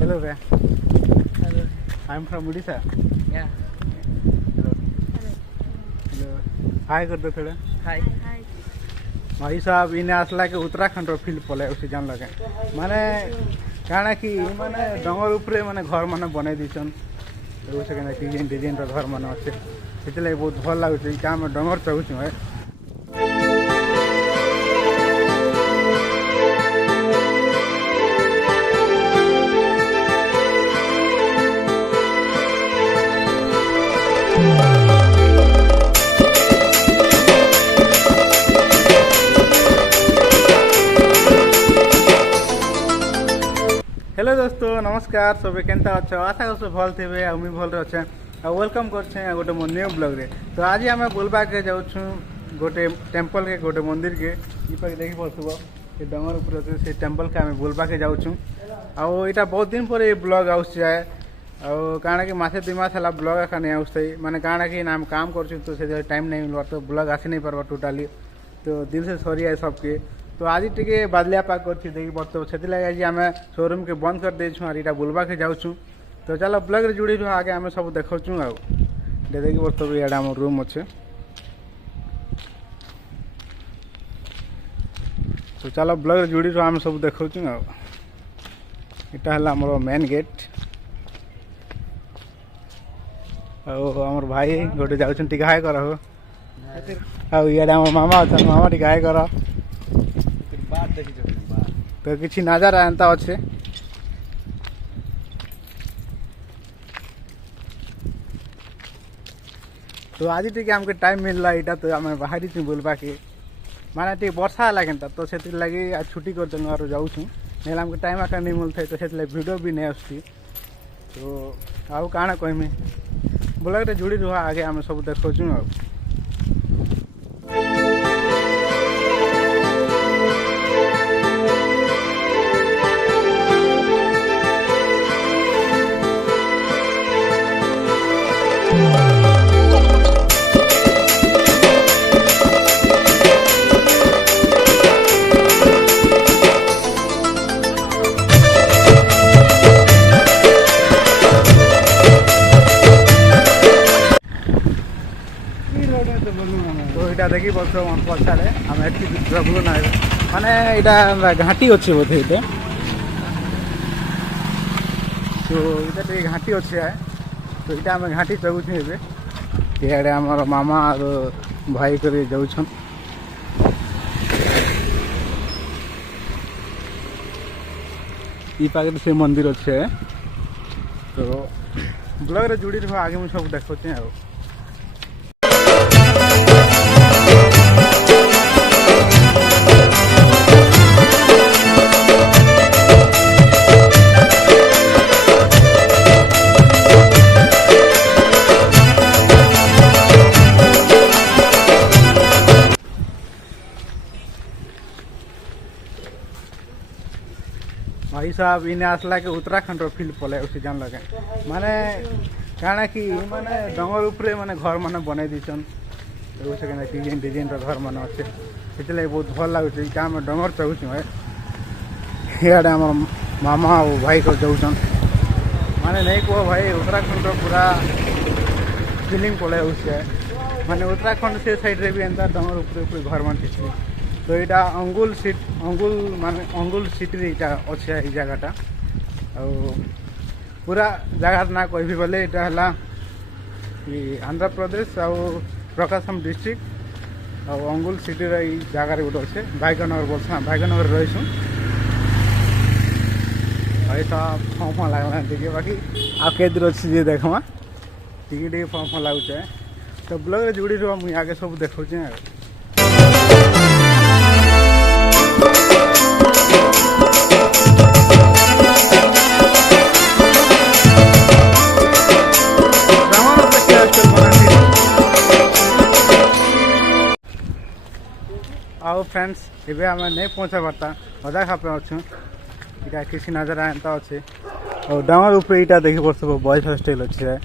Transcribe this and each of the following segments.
Hello there. Hello. I'm from Odisha. Yeah. Hello. Hello. Hello. Hi कर दो थोड़ा. Hi. Hi. भाई साहब इन्हें असला के उत्तराखंड फील्ड पले उसे जान लगे माने काना कि माने डंगर ऊपर माने घर माने बने दीछन उसे कहना डिजाइन डिजाइन रो घर माने अच्छे इसलिए बहुत भल लागुचे काम डंगर चाहूँ है. हेलो दोस्तों नमस्कार सबे केनता अच्छे आशा कर भल थे मुई भल अच्छे वेलकम कर गोटे मो न्यू ब्लॉग रे. तो आज आम बुलबा के जाऊँ गोटे टेम्पल के गोटे मंदिर के ये देखी पड़ो ये डंगर ऊपर अच्छे से टेम्पल के आम बुलबा के जाऊँ आईटा बहुत दिन पर ये ब्लॉग आए काଣା कि मासे 2 मास है ब्लॉग एका नहीं आसते माने काଣା कि आम काम कर तो से टाइम नहीं मिलवा तो ब्लॉग आसी नहीं पार्बा टोटाली तो दिल से सॉरी है सबके. तो आज टे बादलिया पाक कर देखी पड़ो से आज आम शोरूम के बंद कर देछुँ और यहाँ बुलबा के जाऊँ. तो चलो ब्लॉग रे जुड़ी रह आगे आम सब देखु देखी पड़ो ये आम रूम अच्छे. तो चलो ब्लॉग रे जुड़ी रह आम सब देखु यहाँ है आम मेन गेट आमर भाई गोटे जाऊँ टी हाय कर आम मामा अच्छा मामा टी हाय कर तो किसी नजारा एंता अच्छे. तो आज टे आमके टाइम मिलला यहाँ तो आम बाहरी थी बुलबा के माने टे वर्षा है केनता तो से लगे आज छुट्टी कर देलु और जाऊँ नहीं आमको टाइम आकर नहीं मिलता तो से वीडियो भी नहीं आसती. तो आउ काଣା कहमी ब्लॉग रे जुड़ी रहा आगे आम सब देखु आ. तो यहाँ देखी पड़ो मन पछाड़े आम एगलु ना माने यहाँ घाटी अच्छे बोधे ये तो ये घाटी अच्छे है. तो यहाँ आम घाटी जगुँ ये आम मामा और भाई कर जाऊन ये पाखे से मंदिर अच्छे. तो ब्लॉग रे जुड़ी रह आगे मुझे सब देखुचे आ. भाई साहब इन्हें असला के उत्तराखंड फील्ड पले उसे जान लगे माने काଣା कि माने डंगर ऊपर माने घर माने बने दीछन उसे कहना डिजाइन डिजाइन रो घर माने अच्छे इसलिए बहुत भल लागुचे काम डंगर चाहूँ है. यहाँ आम मामा और भाई को जाऊँ माने नहीं कह भाई उत्तराखंड पूरा फिलिंग पड़े उसे माने उत्तराखंड से साइड रे भी एंता डंगर ऊपर घर मान थी. तो यहाँ अंगुल सिटी यहाँ अच्छे ये जगहटा पूरा जगार ना कह बोले यहाँ है आंध्र प्रदेश और प्रकाशम डिस्ट्रिक्ट और अंगुल सिटी जगार गोटे अच्छे भाग्यनगर बोलते हाँ भाग्यनगर रहीसु भाई साहब फँ फँ लगला टे बाकी आगे दूर अच्छे देखमा टे फँ फँ लगुचे. तो ब्लॉग रे जुड़ी रहा मुझे आगे सब देखुचे. आओ फ्रेंड्स ये आम नहीं पहुँचा पारता अधा खापे अच्छे यहाँ किसी नजर एंता अच्छे और डांगर ऊपर यहाँ देखी पड़ो बॉयज हॉस्टेल अच्छे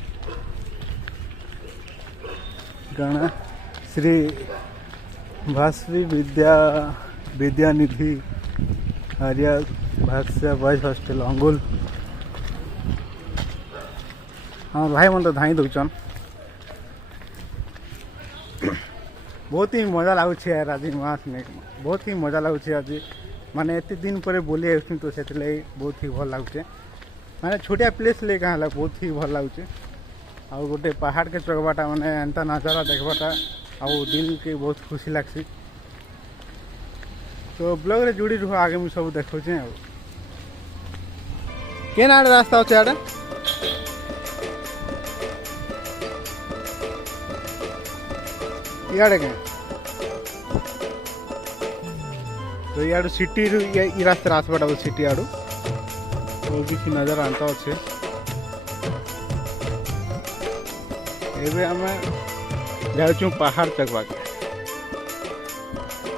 गण श्री भास्वी विद्यानिधि आर्या भाष्य बॉयज हॉस्टेल अंगुल আমার ভাই মনে তো ধাই দৌছন बहुत ही मजा लगुच यार आज मास में बहुत ही मजा लगुच आज माने एत दिन पर बोली आसुँ तो से बहुत ही भल लगुचे माने छोटिया प्लेस ले कहाँ बहुत ही भल लगुचे आ गोटे पहाड़ के चढ़वाटा माने एंता नजारा देखवाटा आ दिल के बहुत खुशी लगसी तो ब्लॉग रे जुड़ी रहो आगे मुझे सब देखुचे केन आड़े रास्ता अच्छे आड़े इे क्या तो इे सिटी इ रास्ते आसवाटा सिटी आड़ू तो किसी नजर आता अच्छे एवं आम जाऊँ पहाड़ चढ़वा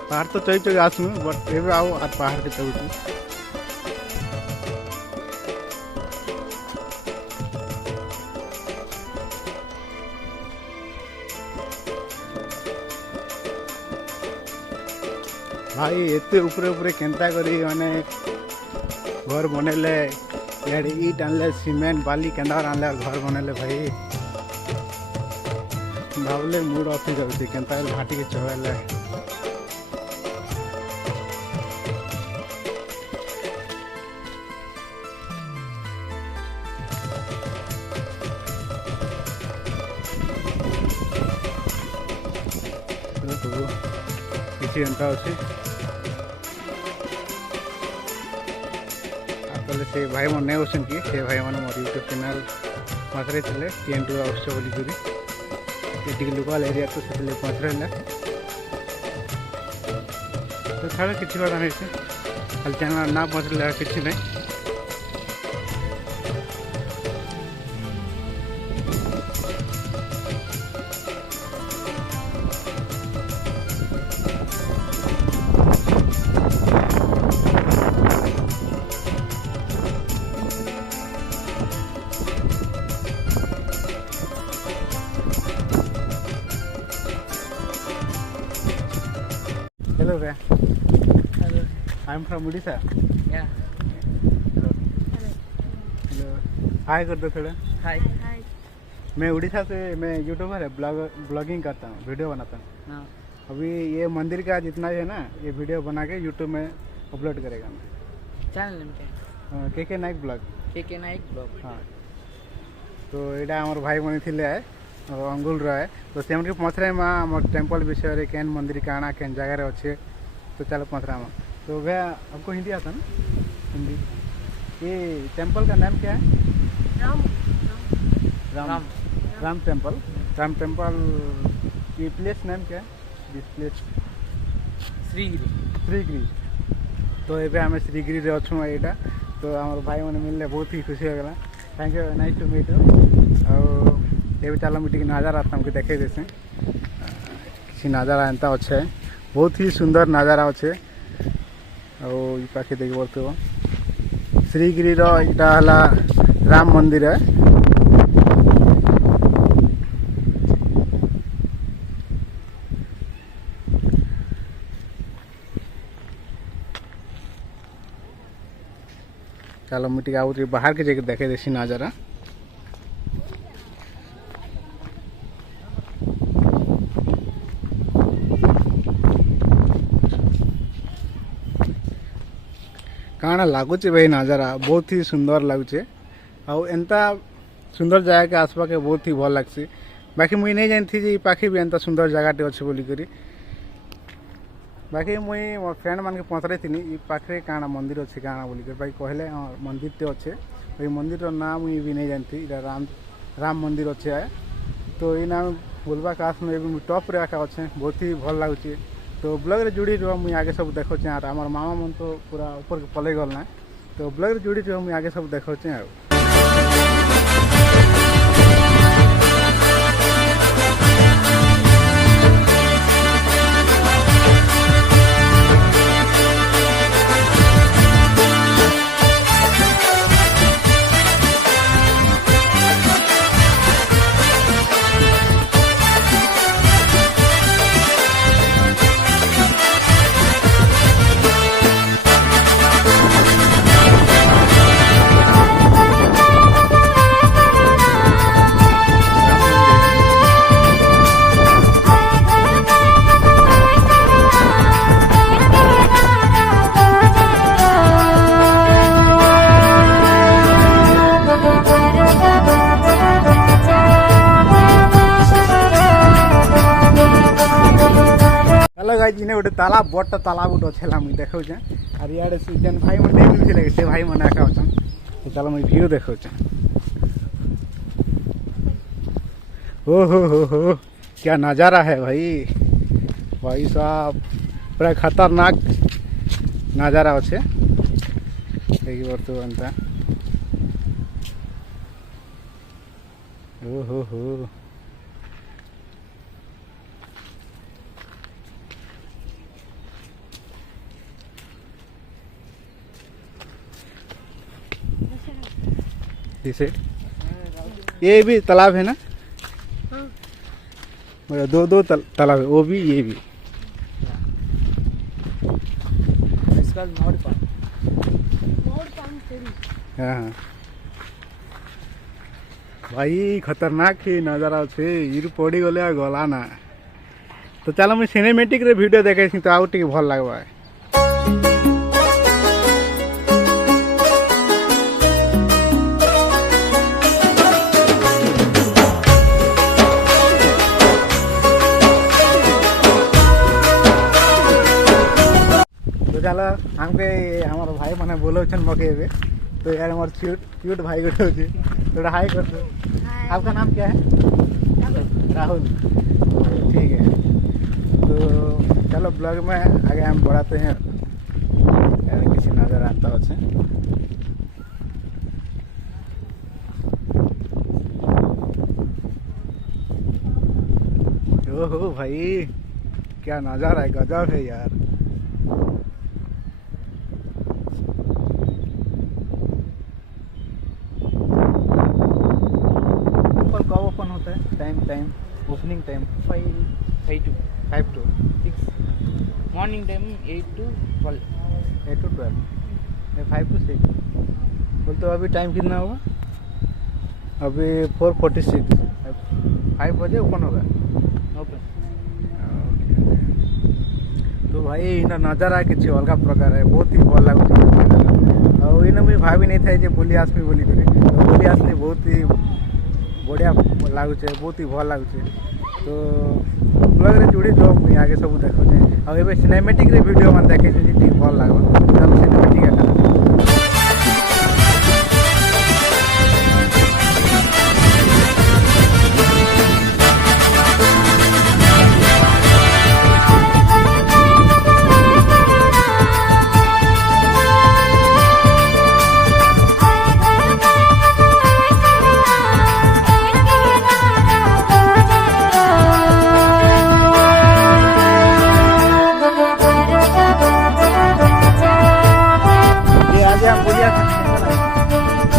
पहाड़ तो चढ़ी चढ़ी आसू बट एवं आओ पहाड़ के चढ़ू भाई एते ऊपर ऊपर केंता करी माने घर बनैले यार ईट आनले सीमेंट बाली केंदा आनले घर बनैले भाई भावले मूड ऑफ हो जाउती केंता घाटी के चढ़ले किसी एंता अच्छे से भाई मन नहीं होसन कि से भाई मन मोर यूट्यूब चैनल पथरे थे टेंट उत्सव बोलिकी लोकल एरिया तो से पथरे तो छाड़ किसी बात नहीं से खाली चैनल ना पथरे किसी नहीं Hello there. Hello. I'm from Odisha. Yeah. Hello. Hello. Hi कर दो थोड़ा. Hi. हाय मैं उड़ीसा से मैं यूट्यूबर है ब्लॉगिंग करता हूँ वीडियो बनाता हूँ. No. अभी ये मंदिर का जितना है ना ये वीडियो बना के यूट्यूब में अपलोड करेगा मैं. Channel name क्या? के Naik blog. KK Naik Blog. हाँ तो यहाँ हमारे भाई बनी थी अंगुल रहा तो से हमके पथरे में आम टेम्पल विषय केन मंदिर काना केन जगह अच्छे तो चलो पथरा में तो भैया आपको हिंदी आता ना हिंदी ये टेम्पल का नाम क्या है राम राम राम टेम्पल ये प्लेस नाम क्या है दिस प्लेस Srigiri. श्रीगिरी तो ये आम श्रीगिरी अच्छू यहाँ तो हमारे भाई मैंने मिलने बहुत ही खुशी हो गला thank you nice to meet you और ये चलो मिट्टी नज़ारा तुमको देखे जैसे किसी नज़ारा एंता अच्छे बहुत ही सुंदर नज़ारा अच्छे और ये पाखे देख पार्थ श्रीगिरी रहा राम मंदिर है चलो मिट्टी आउ बाहर के जगह देखे जैसी नज़ारा काना लगुच भाई नज़ारा बहुत ही सुंदर लगुचे आउ एंता सुंदर जगह के आसपा के बहुत ही भल लगसी बाकी मुई नहीं जानती जे पाखे भी एंता सुंदर जगहटे अच्छे बोलिकी बाकी मुई मोर फ्रेंड मान के पचरे थी ये पाखे काना मंदिर अच्छे काना बोलिक बाकी कहले मंदिर तो अच्छे ये मंदिर नाम मुई भी नहीं जानती इधर राम मंदिर अच्छे है तो ये नाम बोलवा काश में भी टॉप रे आका अच्छे बहुत ही भल लगुचे तो ब्लॉग रे जुड़ी रहो मुई आगे सब देखोचे आर हमार मामा मन तो पूरा ऊपर के पले गल ना तो ब्लॉग रे जुड़ी रहो मुई आगे सब देखोचे आ गाइस इने गोटे तालाब बड़टा तालाब गोटे छेला मुई देखौछे और यार से जन भाई मन नहीं मिलथिले से भाई मन आका अछन तो चलो मुई व्यू देखौछे हो क्या नज़ारा है भाई भाई साहब पूरा खतरनाक नज़ारा अच्छे देखिए बर्तमान हो इसे ये भी तालाब है ना मतलब दो तालाब है वो भी ये भी It's called Mode Pump. हाँ भाई खतरनाक ही नज़ारा अच्छे इर पड़ी गले आ गला ना तो चलो मुझे सिनेमेटिक रे वीडियो देखे तो आउ टिके भल लगवा तो चलो हमके हमारे भाई मैंने बोलोचन मके बे तो यार हमारे क्यूट भाई गोटे होचे थोड़ा हाई कर दो आपका नाम क्या है राहुल ठीक है तो चलो ब्लॉग में आगे हम बढ़ाते हैं यार किसी नज़र आता है ओहो भाई क्या नज़ारा है गजब है यार कब ओपन होता है time opening time 5 to 6 morning time 8 to 12. 8 to 12 नहीं 5 to 6 बोल तो अभी टाइम कितना होगा अभी 4:46 5 बजे ओपन होगा Open. तो भाई इना नज़ारा किसी अलग प्रकार है बहुत ही भल लगुच और इन मुझे भाभी नहीं था बुली आसमी बोली बुली आसमी बहुत ही बढ़िया लगुचे बहुत ही भल लगुचे तो ब्लॉग रे जुड़ी जो मुझे आगे सब देखुचे और ये सिनेमेटिक रे वीडियो मन देखे ठीक भल लगो चलो सिनेमेटिक है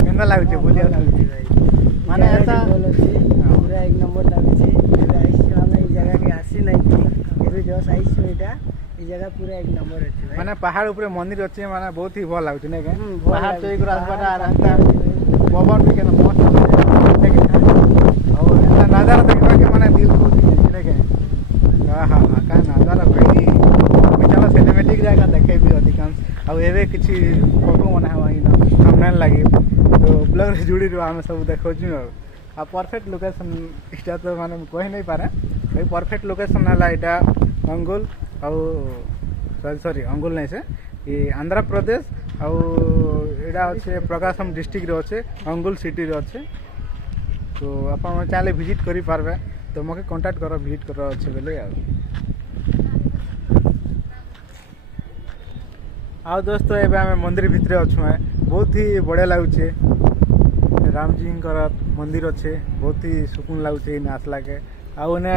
केंदा लाଗୁଛି ବୁଲିଆ ଲାଗୁଛି ମାନେ ऐसा पूरा एक नंबर लाଗୁଛି ଏବେ ଆଇଛୁ ଆମେ ଏଇ ଜାଗାକେ ଆସି ନାହିଁ ଏବେ ଜଷ୍ଟ ଆଇଛୁ ଏଇଟା এই জায়গা पूरा एक नंबर ଅଛି ଭାଇ ମାନେ ପାହାଡ଼ ଉପରେ ମନ୍ଦିର ଅଛି ମାନେ ବହୁତ ହି ଭଲ ଲାଗୁଛି ନାଇଁ କାଁ ଭଲ ପାହାଡ଼ ଲାଗୁଛି। ଚଇ କରି ଆସିବାଟା ରାସ୍ତା ପବନ ବି କେନ ମସ୍ତ ଲାଗୁଛି ଆଉ ଏନ୍ତା ନଜାରା ଦେଖିବାକେ ମାନେ ଦିଲ ଖୁସି ହେଇଛି ନାଇଁ କାଁ ଆହା କା ନଜାରା ଭାଇ ଚାଲ ସିନେମେଟିକ୍ ଜାଗା ଦେଖେଇବି ଅଧିକାଂଶ ଆଉ ଏବେ କିଛି ଫଟୋ ମାନେ ହେବା ଇନ thumbnail ଲାଗି तो ब्लॉग रे जुड़ी रहो आम सब देखो आ परफेक्ट लोकेशन इटा तो माने कही नहीं पारे भाई परफेक्ट लोकेशन है इटा अंगुल सॉरी अंगुल नहीं से ये आंध्र प्रदेश आउटा अच्छे प्रकाशम डिस्ट्रिक्ट रे अच्छे अंगुल सिटी रे अच्छे तो आप चाहे विजिट करि पारबे तो मके कांटेक्ट करो विजिट करो अच्छे बेले आ दोस्तों एबे आम मंदिर भितर अच्छु बहुत ही बढ़िया लगुचे राम जी मंदिर अच्छे बहुत ही सुकून लगुचे इन आसला के आने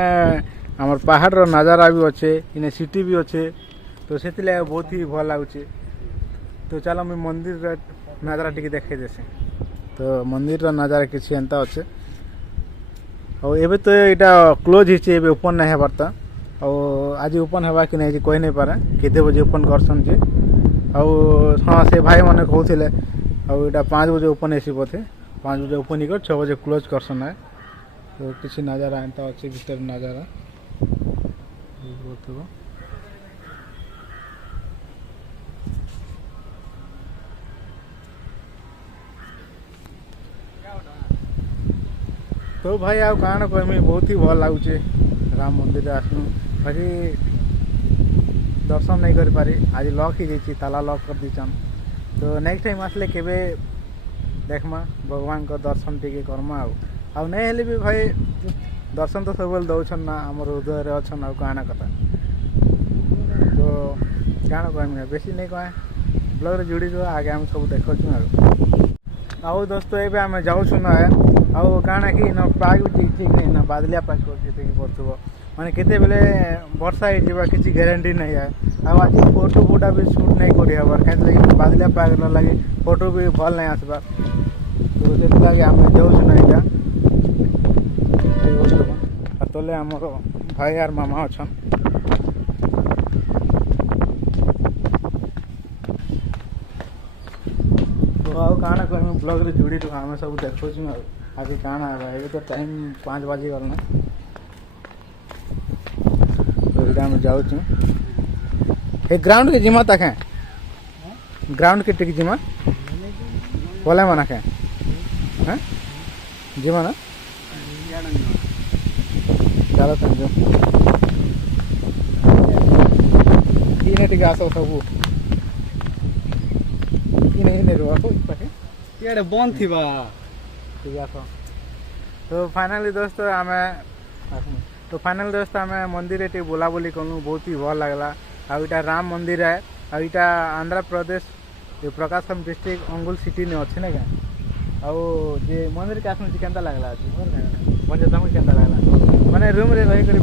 आम पहाड़ रो नज़ारा भी अच्छे इने सिटी भी अच्छे तो से बहुत ही भल लगुचे तो चलो मुझे मंदिर नज़ारा टी देखे देसे तो मंदिर नज़ारा किसी एंता अच्छे और एबे तो यहाँ क्लोज होचे ओपन नहीं हेबार और आज ओपन हेबा कि नहीं कही नहीं पारे केते बजे ओपन करसन जे हाँ से भाई मैंने कहते आईटा 5 बजे ओपन हेसी बोधे 5 बजे ओपन कर 6 बजे क्लोज करसन है तो किसी नज़ारा एंता अच्छे भीतर नज़ारा तो भाई आ कण कहमी बहुत ही भल लगुचे राम मंदिर आसनु बाकी दर्शन नहीं कर पारी आज लक ही जाइए ताला लक कर दीचन तो नेक्स्ट टाइम आसले केबे देखमा भगवान को दर्शन टिके करमा आउ नहीं हेले भी भाई दर्शन तो सब दौन ना आम हृदय रे अच्छन आ कहना कथा तो क्या कहमी बेसी नहीं कहे ब्लॉग रे जुड़ी जो आगे हम सब देखु आउ दोस्तों ये आम जाऊँ ना आउ काना कि न पाग भी ठीक नहीं ना बादलिया पाग कर माने केते बेले वर्षा हो किसी गारंटी नहीं है आज फोटो फुटा भी शूट नहीं कर हबार कहीं बादलिया पाग न लगे फोटो भी भल नहीं आसबार तो से लगे आम जाऊँ ना यहाँ तले आमर भाई यार मामा अच्छा तो आउ काना कहमी ब्लॉग रे जुड़ी आम सब देखु आज काना है तो टाइम 5 बजे गल ना तो इधर हम जाऊँ ग्राउंड के जिमा तक है ग्राउंड के टिक जिमा बोले मना के हैं जिमा ना चलो समझो इने टिके आसो सब इने रुआ को पाके यार बंद थी बा ठीक है तो फाइनली दोस्तों आम मंदिर टे बुलाबुली कलु बहुत ही भल लगला आईटा राम मंदिर है आईटा आंध्र प्रदेश प्रकाशम डिस्ट्रिक्ट अंगुल सिटी ने अच्छे ना क्या आउ जे मंदिर के आसम केंता लगला मंजे तुमको केंता लगला माने रूम रे रही करी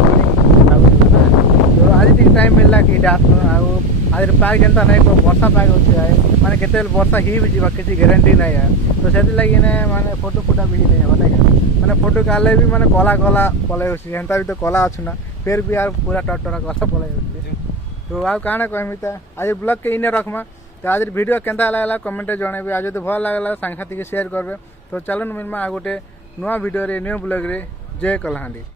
तो आज ठीक टाइम मिलला कि आज पाग केंता नहीं को वर्षा पाग होते माने केते वर्षा ही भी जीवा किसी गारंटी नहीं है तो से लगी ने माने फोटो फुटा भी नहीं है माने फोटो काले भी माने कला कला पलाई होसी हेंता भी तो कला अछि ना फिर भी यार पूरा टटरा कला पलाई होसी तो आ काना कहमी त आज ब्लॉग के इने रखमा तो आज वीडियो केंता लागला कमेंट जणेबे आज तो भल लागला सांखाती के शेयर करबे तो चलन मिलमा आ गोटे नुआ वीडियो रे न्यू ब्लॉग रे जय कलहांडी।